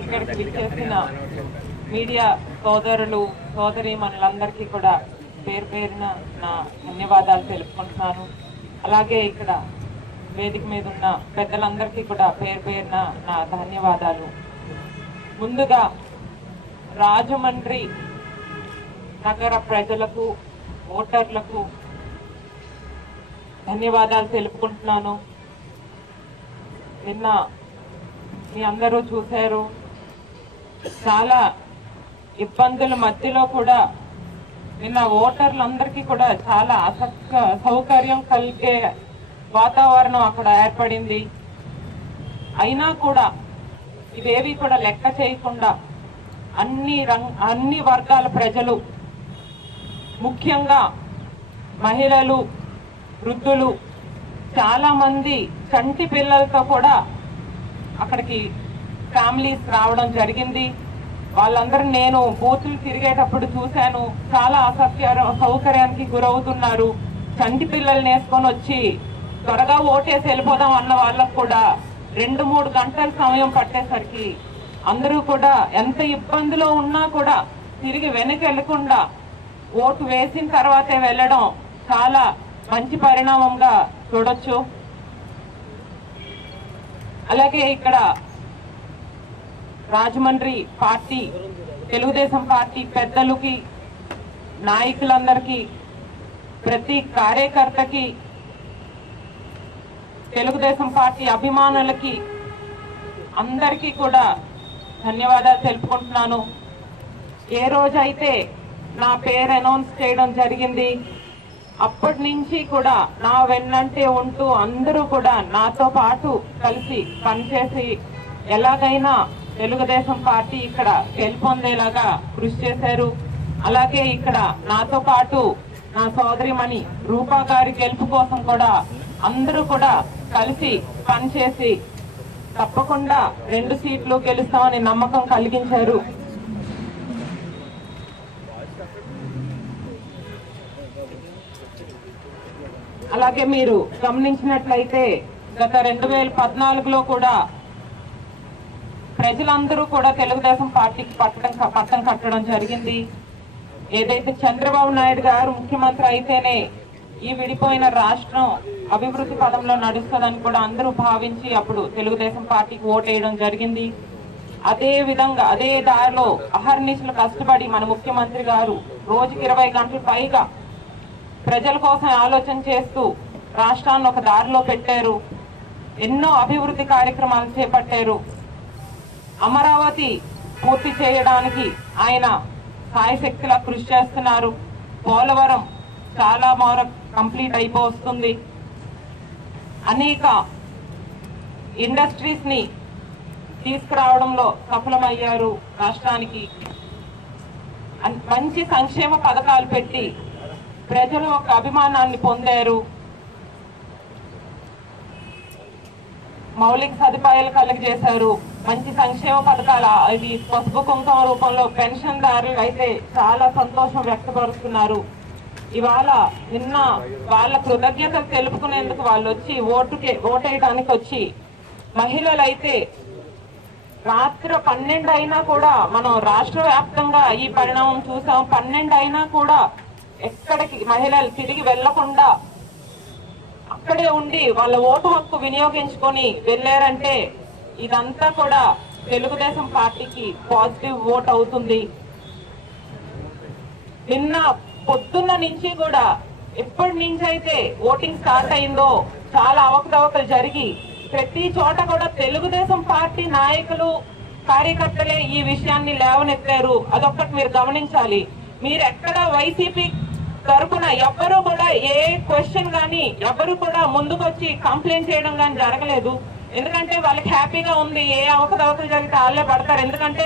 ఇక్కడికి విచ్చేసిన మీడియా సోదరులు సోదరీమణులందరికీ కూడా పేరు పేరున నా ధన్యవాదాలు తెలుపుకుంటున్నాను. అలాగే ఇక్కడ వేదిక మీద ఉన్న పెద్దలందరికీ కూడా పేరు పేరున నా ధన్యవాదాలు. ముందుగా రాజమండ్రి నగర ప్రజలకు ఓటర్లకు ధన్యవాదాలు తెలుపుకుంటున్నాను. నిన్న మీ అందరూ చూశారు, చాలా ఇబ్బందుల మధ్యలో కూడా నిన్న ఓటర్లందరికీ కూడా చాలా సౌకర్యం కలిగే వాతావరణం అక్కడ ఏర్పడింది. అయినా కూడా ఇవేవి కూడా లెక్క చేయకుండా అన్ని వర్గాల ప్రజలు, ముఖ్యంగా మహిళలు, వృద్ధులు, చాలా మంది చంటి పిల్లలతో కూడా అక్కడికి ఫ్యామిలీస్ రావడం జరిగింది. వాళ్ళందరూ నేను బూతులు తిరిగేటప్పుడు చూశాను, చాలా అసౌకర్యానికి గురవుతున్నారు. చంటి పిల్లల్ని వేసుకొని వచ్చి త్వరగా ఓటేసి వెళ్ళిపోదాం అన్న వాళ్ళకు కూడా 2-3 గంటల సమయం పట్టేసరికి అందరూ కూడా ఎంత ఇబ్బందిలో ఉన్నా కూడా తిరిగి వెనక్కి వెళ్లకుండా ఓటు వేసిన తర్వాతే వెళ్ళడం చాలా మంచి పరిణామంగా చూడొచ్చు. అలాగే ఇక్కడ రాజమండ్రి పార్టీ, తెలుగుదేశం పార్టీ పెద్దలకి, నాయకులందరికీ, ప్రతి కార్యకర్తకి, తెలుగుదేశం పార్టీ అభిమానులకి అందరికీ కూడా ధన్యవాదాలు తెలుపుకుంటున్నాను. ఏ రోజైతే నా పేరు అనౌన్స్ చేయడం జరిగింది అప్పటి నుంచి కూడా నా వెన్నంటే ఉంటూ అందరూ కూడా నాతో పాటు కలిసి పనిచేసి ఎలాగైనా తెలుగుదేశం పార్టీ ఇక్కడ గెలుపొందేలాగా కృషి చేశారు. అలాగే ఇక్కడ నాతో పాటు నా సోదరిమణి రూపా గారి గెలుపు కోసం కూడా అందరూ కూడా కలిసి పనిచేసి తప్పకుండా 2 సీట్లు గెలుస్తామని నమ్మకం కలిగించారు. అలాగే మీరు గమనించినట్లయితే గత 2014లో కూడా ప్రజలందరూ కూడా తెలుగుదేశం పార్టీకి పట్టం కట్టడం జరిగింది. ఏదైతే చంద్రబాబు నాయుడు గారు ముఖ్యమంత్రి అయితేనే ఈ విడిపోయిన రాష్ట్రం అభివృద్ధి పదంలో నడుస్తుందని కూడా అందరూ భావించి అప్పుడు తెలుగుదేశం పార్టీకి ఓటేయడం జరిగింది. అదే విధంగా అదే దారిలో అహర్నిశలు కష్టపడి మన ముఖ్యమంత్రి గారు రోజుకి 20 గంటలు పైగా ప్రజల కోసం ఆలోచన చేస్తూ రాష్ట్రాన్ని ఒక దారిలో పెట్టారు. ఎన్నో అభివృద్ధి కార్యక్రమాలు చేపట్టారు. అమరావతి పూర్తి చేయడానికి ఆయన సాయశక్తిలా కృషి చేస్తున్నారు. పోలవరం చాలా కంప్లీట్ అయిపోతుంది. అనేక ఇండస్ట్రీస్ ని తీసుకురావడంలో సఫలమయ్యారు. రాష్ట్రానికి మంచి సంక్షేమ పథకాలు పెట్టి ప్రజలు ఒక అభిమానాన్ని పొందారు. మౌలిక సదుపాయాలు కలుగజేశారు. మంచి సంక్షేమ పథకాలు, ఇది పసుపు కుంకుమ రూపంలో పెన్షన్దారులు అయితే చాలా సంతోషం వ్యక్తపరుస్తున్నారు. ఇవాళ నిన్న వాళ్ళ కృతజ్ఞతలు తెలుపుకునేందుకు వాళ్ళు వచ్చి ఓటేయడానికి వచ్చి, మహిళలైతే రాత్రి 12 అయినా కూడా మనం రాష్ట్ర వ్యాప్తంగా ఈ పరిణామం చూసాం. 12 అయినా కూడా ఎక్కడికి మహిళలు తిరిగి వెళ్లకుండా అక్కడే ఉండి వాళ్ళ ఓటు హక్కు వినియోగించుకొని వెళ్ళారంటే ఇదంతా కూడా తెలుగుదేశం పార్టీకి పాజిటివ్ ఓట్ అవుతుంది. నిన్న పొద్దున్న నుంచి కూడా ఎప్పటి నుంచి అయితే ఓటింగ్ స్టార్ట్ అయిందో చాలా అవకతవకలు జరిగి ప్రతి చోట కూడా తెలుగుదేశం పార్టీ నాయకులు కార్యకర్తలే ఈ విషయాన్ని లేవనెత్తారు. అదొక్కటి మీరు గమనించాలి. మీరు ఎక్కడ వైసీపీ తరఫున ఎవ్వరూ కూడా ఏ క్వశ్చన్ గానీ ఎవరు కూడా ముందుకొచ్చి కంప్లైంట్ చేయడం కానీ జరగలేదు. ఎందుకంటే వాళ్ళకి హ్యాపీగా ఉంది, ఏ అవకతవకలు జరిగితే వాళ్ళే పడతారు. ఎందుకంటే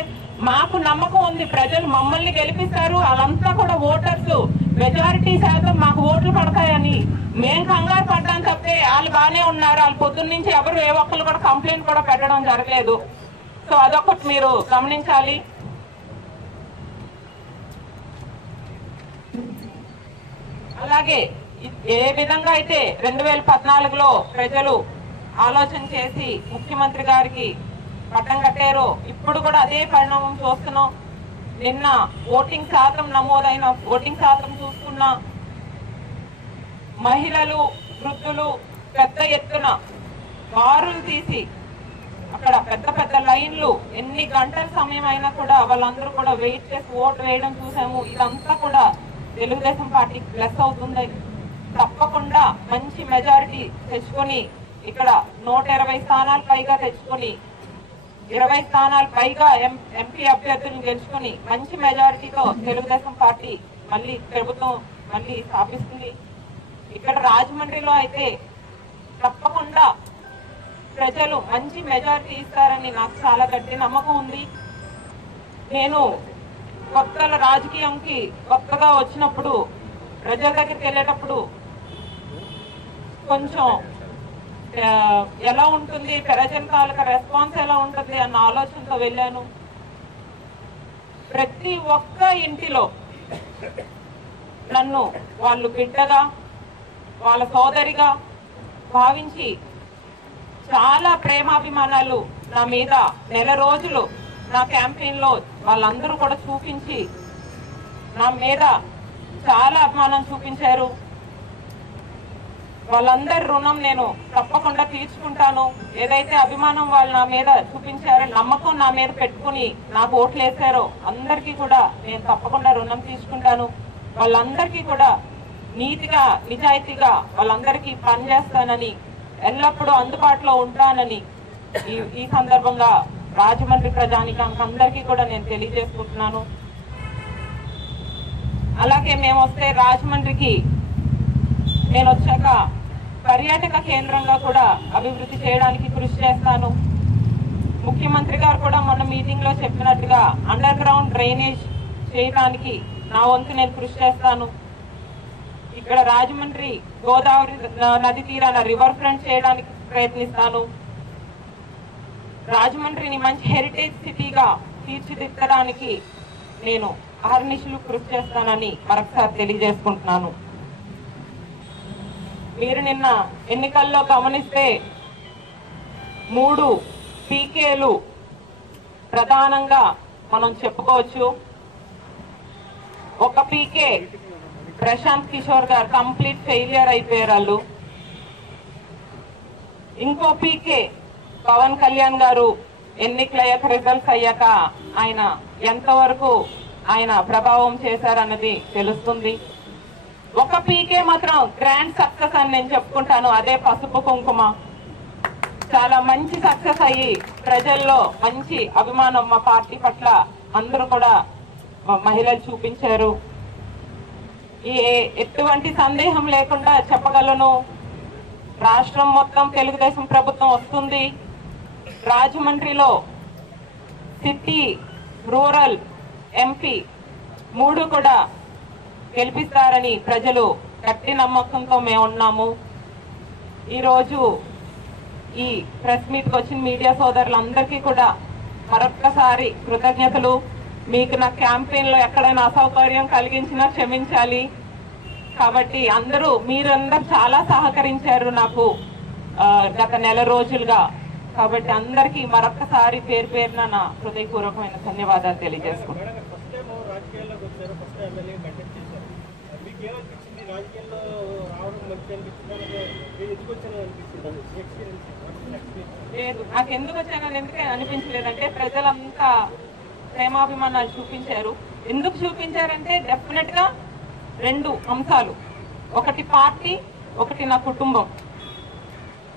మాకు నమ్మకం ఉంది, ప్రజలు మమ్మల్ని గెలిపిస్తారు, వాళ్ళంతా కూడా ఓటర్స్ మెజారిటీ శాతం మాకు ఓట్లు పడతాయని మేం కంగారు పడ్డాం తప్పితే వాళ్ళు బాగానే ఉన్నారు. వాళ్ళు పొద్దున్న నుంచి ఎవరు ఏ ఒక్కరు కూడా కంప్లైంట్ కూడా పెట్టడం జరగలేదు. సో అదొకటి మీరు గమనించాలి. అలాగే ఏ విధంగా అయితే 2014లో ప్రజలు ఆలోచన చేసి ముఖ్యమంత్రి గారికి పట్టం కట్టారో ఇప్పుడు కూడా అదే పరిణామం చూస్తున్నాం. నిన్న ఓటింగ్ శాతం నమోదైన ఓటింగ్ శాతం చూసుకున్నా మహిళలు వృద్ధులు పెద్ద ఎత్తున బారులు తీసి అక్కడ పెద్ద పెద్ద లైన్లు ఎన్ని గంటల సమయం అయినా కూడా వాళ్ళందరూ కూడా వెయిట్ చేసి ఓటు వేయడం చూసాము. ఇదంతా కూడా తెలుగుదేశం పార్టీకి ప్లస్ అవుతుంది. తప్పకుండా మంచి మెజారిటీ తెచ్చుకొని ఇక్కడ 120 స్థానాలు పైగా తెచ్చుకొని 20 స్థానాలు పైగా ఎంపీ అభ్యర్థులను గెలుచుకొని మంచి మెజారిటీతో తెలుగుదేశం పార్టీ మళ్ళీ ప్రభుత్వం మళ్ళీ స్థాపిస్తుంది. ఇక్కడ రాజమండ్రిలో అయితే తప్పకుండా ప్రజలు మంచి మెజారిటీ ఇస్తారని నాకు చాలా గట్టి నమ్మకం ఉంది. నేను రాజకీయంకి కొత్తగా వచ్చినప్పుడు ప్రజల దగ్గరికి వెళ్ళేటప్పుడు కొంచెం ఎలా ఉంటుంది, ప్రజల తాలూకా రెస్పాన్స్ ఎలా ఉంటుంది అన్న ఆలోచనతో వెళ్ళాను. ప్రతి ఒక్క ఇంటిలో నన్ను వాళ్ళు బిడ్డగా వాళ్ళ సోదరిగా భావించి చాలా ప్రేమాభిమానాలు నా మీద నెల రోజులు నా క్యాంపెయిన్ లో వాళ్ళందరూ కూడా చూపించి నా మీద చాలా అభిమానం చూపించారు. వాళ్ళందరి రుణం నేను తప్పకుండా తీర్చుకుంటాను. ఏదైతే అభిమానం వాళ్ళు నా మీద చూపించారో, నమ్మకం నా మీద పెట్టుకుని నాకు ఓట్లు వేసారో అందరికీ కూడా నేను తప్పకుండా రుణం తీసుకుంటాను. వాళ్ళందరికీ కూడా నీతిగా నిజాయితీగా వాళ్ళందరికీ పనిచేస్తానని, ఎల్లప్పుడూ అందుబాటులో ఉంటానని ఈ సందర్భంగా రాజమండ్రి ప్రజానికానికి అందరికీ కూడా నేను తెలియజేసుకుంటున్నాను. అలాగే మేము వస్తే రాజమండ్రికి నేను వచ్చాక పర్యాటక కేంద్రంగా కూడా అభివృద్ధి చేయడానికి కృషి చేస్తాను. ముఖ్యమంత్రి గారు కూడా మొన్న మీటింగ్ లో చెప్పినట్టుగా అండర్ గ్రౌండ్ డ్రైనేజ్ చేయడానికి నా వంతు నేను కృషి చేస్తాను. ఇక్కడ రాజమండ్రి గోదావరి నది తీరాన రివర్ ఫ్రంట్ చేయడానికి ప్రయత్నిస్తాను. రాజమండ్రిని మంచి హెరిటేజ్ సిటీగా తీర్చిదిద్దడానికి నేను అహర్నిశలు కృషి చేస్తానని మరొకసారి తెలియజేసుకుంటున్నాను. మీరు నిన్న ఎన్నికల్లో గమనిస్తే 3 పీకేలు ప్రధానంగా మనం చెప్పుకోవచ్చు. ఒక పీకే ప్రశాంత్ కిషోర్ గారు కంప్లీట్ ఫెయిలియర్ అయిపోయారు వాళ్ళు. ఇంకో పీకే పవన్ కళ్యాణ్ గారు ఎన్నికలయ్యాక రిజల్ట్స్ అయ్యాక ఆయన ఎంతవరకు ఆయన ప్రభావం చేశారన్నది తెలుస్తుంది. ఒక పీకే మాత్రం గ్రాండ్ సక్సెస్ అని నేను చెప్పుకుంటాను. అదే పసుపు కుంకుమ చాలా మంచి సక్సెస్ అయ్యి ప్రజల్లో మంచి అభిమానం మా పార్టీ పట్ల అందరూ కూడా మహిళలు చూపించారు. ఎటువంటి సందేహం లేకుండా చెప్పగలను, రాష్ట్రం మొత్తం తెలుగుదేశం ప్రభుత్వం వస్తుంది. రాజమండ్రిలో సిటీ రూరల్ ఎంపీ 3 కూడా గెలిపిస్తారని ప్రజలు గట్టి నమ్మకంతో మేము ఉన్నాము. ఈరోజు ఈ ప్రెస్ మీట్కి వచ్చిన మీడియా సోదరులందరికీ కూడా మరొక్కసారి కృతజ్ఞతలు. మీకు నా క్యాంపెయిన్ లో ఎక్కడైనా అసౌకర్యం కలిగించినా క్షమించాలి. కాబట్టి మీరందరూ చాలా సహకరించారు నాకు గత నెల రోజులుగా. కాబట్టి అందరికీ మరొక్కసారి పేరు పేరున నా హృదయపూర్వకమైన ధన్యవాదాలు తెలియజేసుకుంటాను. లేదు, నాకు ఎందుకు వచ్చానని అనిపించలేదంటే ప్రజలంతా ప్రేమాభిమానాలు చూపించారు. ఎందుకు చూపించారంటే డెఫినెట్ గా 2 అంశాలు, ఒకటి పార్టీ, ఒకటి నా కుటుంబం.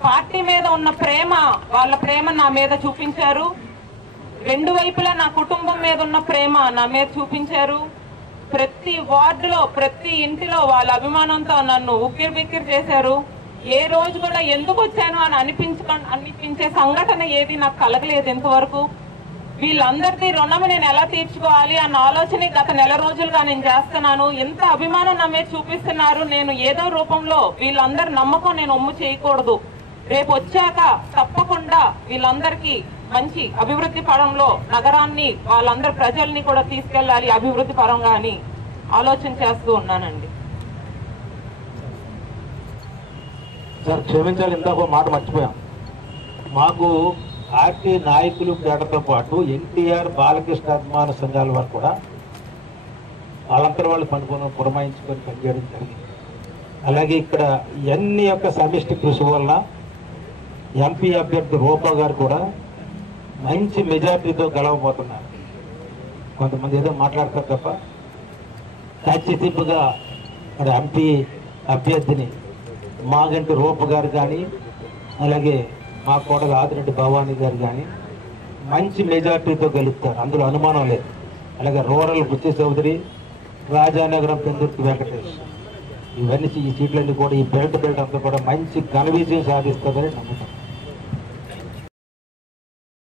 పార్టీ మీద ఉన్న ప్రేమ, వాళ్ళ ప్రేమ నా మీద చూపించారు. 2 వైపులా నా కుటుంబం మీద ఉన్న ప్రేమ నా మీద చూపించారు. ప్రతి వార్డులో ప్రతి ఇంటిలో వాళ్ళ అభిమానంతో నన్ను ఉక్కిరి బిక్కిరి చేశారు. ఏ రోజు కూడా ఎందుకు వచ్చాను అని అనిపించే సంఘటన ఏది నాకు కలగలేదు ఇంతవరకు. వీళ్ళందరికీ రుణం నేను ఎలా తీర్చుకోవాలి అన్న ఆలోచన గత నెల రోజులుగా నేను చేస్తున్నాను. ఎంత అభిమానం నా మీద చూపిస్తున్నారు. నేను ఏదో రూపంలో వీళ్ళందరి నమ్మకం నేను ఒమ్ము చేయకూడదు. రేపు వచ్చాక తప్పకుండా వీళ్ళందరికీ మంచి అభివృద్ధి పరంలో నగరాన్ని వాళ్ళందరి ప్రజల్ని కూడా తీసుకెళ్లాలి అభివృద్ధి పరంగా అని ఆలోచన చేస్తూ ఉన్నానండి. సార్ క్షమించాలి, ఇందాక మాట మర్చిపోయాం. మాకు పార్టీ నాయకులు కేటతో పాటు ఎన్టీఆర్ బాలకృష్ణ అభిమాన సంఘాల వారు కూడా వాళ్ళంతా వాళ్ళు పురమాయించుకొని పనిచేయడం జరిగింది. అలాగే ఇక్కడ ఇవన్నీ యొక్క సమిష్టి కృషి వల్ల ఎంపీ అభ్యర్థి రూపా గారు కూడా మంచి మెజార్టీతో గెలవబోతున్నారు. కొంతమంది ఏదో మాట్లాడతారు తప్ప ఖచ్చితంగా మరి ఎంపీ అభ్యర్థిని మాగంటి రూప గారు కానీ అలాగే మా కోడలు ఆదిరెడ్డి భవానీ గారు కానీ మంచి మెజార్టీతో గెలుస్తారు, అందులో అనుమానం లేదు. అలాగే రూరల్ బుచ్చి చౌదరి, రాజానగరం పెందుర్తి వెంకటేష్, ఇవన్నీ ఈ సీట్లన్నీ కూడా ఈ బెల్ట్ అంతా కూడా మంచి ఘన విజయం సాధిస్తుందని నమ్ముతాం.